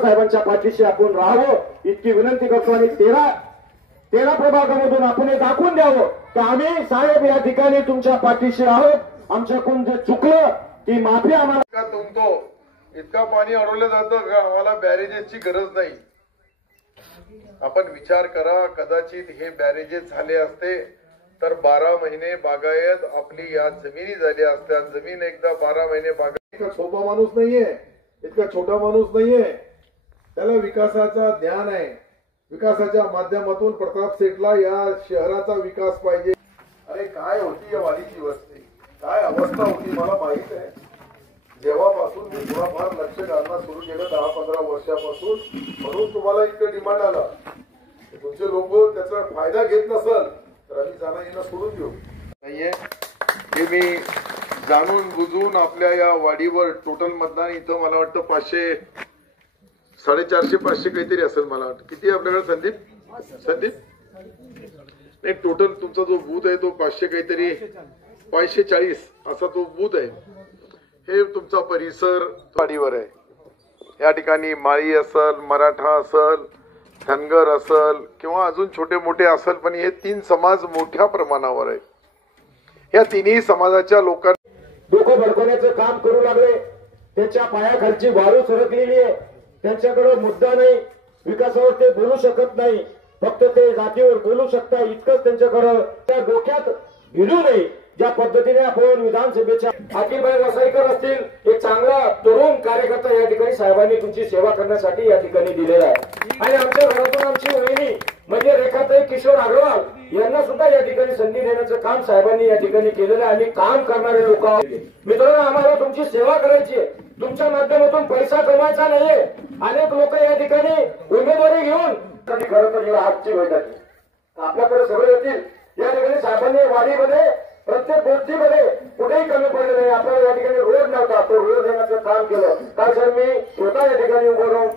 साहेबांच्या पाठीशी आपण राहावं इतकी विनंती करतो आणि तेरा प्रभागामधून आपण हे दाखवून द्यावं की आम्ही साहेब या ठिकाणी तुमच्या पाठीशी आहोत. आमच्याकडून जे चुकलं ती माफी आम्हाला. तुमतो इतका पाणी अडवलं जातं का आम्हाला बॅरेजेसची गरज नाही. आपण विचार करा, कदाचित हे बॅरेजेस झाले असते तर 12 महिने बागायत आपली या जमिनी झाल्या असत्या. जमीन एकदा 12 महिने बागायत. इतका सोपा माणूस नाहीये, इतका छोटा माणूस नाहीये. त्याला विकासाचा ज्ञान आहे. विकासाच्या माध्यमातून प्रताप शेठला या शहराचा विकास पाहिजे. अरे काय होती या वाडीची वस्ती, काय अवस्था होती मला माहित आहे. जेव्हापासून मी थोडाफार लक्ष घालणं सुरू केलं 10-15 वर्षापासून, म्हणून तुम्हाला इतकं डिमांड आला. तुमचे लोक त्याचा फायदा घेत नसल तर आम्ही जाणं येणं सोडून देऊ नाहीये. हे मी जाणून बुजून आपल्या या वाडीवर टोटल मतदान इथं मला वाटतं 500 450-500 काहीतरी असेल. मला वाटतं किती आपल्याकडे संदीप नाही, टोटल तुमचा जो बूथ आहे तो 500 काहीतरी 540 असा तो बूथ आहे. हे तुमचा परिसर वाडीवर आहे. या ठिकाणी माळी असल, मराठा असल, धनगर असल किंवा अजून छोटे मोठे असल, पण हे 3 समाज मोठ्या प्रमाणावर आहे. या तिन्ही समाजाच्या लोकांना डोकं भडकवण्याचं काम करू लागले. त्यांच्या पायाखालची वाळू सरकलेली आहे. त्यांच्याकडे मुद्दा नाही, विकासावर ते बोलू शकत नाही. फक्त ते जातीवर बोलू शकता इतकंच त्यांच्याकडे. त्या डोक्यात भिडू नये. ज्या पद्धतीने आपण विधानसभेच्या अखिलबाई वसाईकर असतील, एक चांगला तरुण कार्यकर्ता या ठिकाणी साहेबांनी तुमची सेवा करण्यासाठी या ठिकाणी दिलेला आहे. आणि आमच्या घरातून आमची वहिनी म्हणजे रेखाताई किशोर अग्रवाल यांना सुद्धा या ठिकाणी संधी देण्याचं काम साहेबांनी या ठिकाणी केलेलं आहे. आणि काम करणारे लोक मित्रांनो, आम्हाला तुमची सेवा करायची आहे. तुमच्या माध्यमातून पैसा कमवायचा नाहीये. अनेक लोक या ठिकाणी उमेदवारी घेऊन खरं तर आजची बैठक आपल्याकडे सगळे येतील. या ठिकाणी साहेबांनी वाडीमध्ये प्रत्येक गोष्टीमध्ये कुठेही कमी पडले नाही. आपल्याला या ठिकाणी रोड नव्हता, तो रोड देण्याचं काम केलं. काय सर, मी स्वतः या ठिकाणी उभं राहून